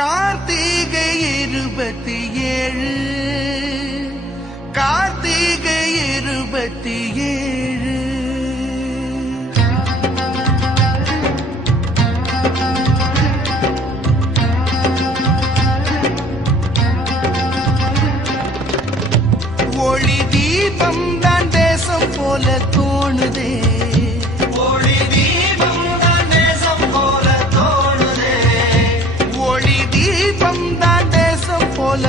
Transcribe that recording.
கார்த்திகை இருபத்தி ஏழு கார்த்திகை இருபத்தி ஏழு ஒளி தீபம் தான் தேசம் போல தோணுதே. தோணுதே ஒளி தீபம் தான் தேசம் போல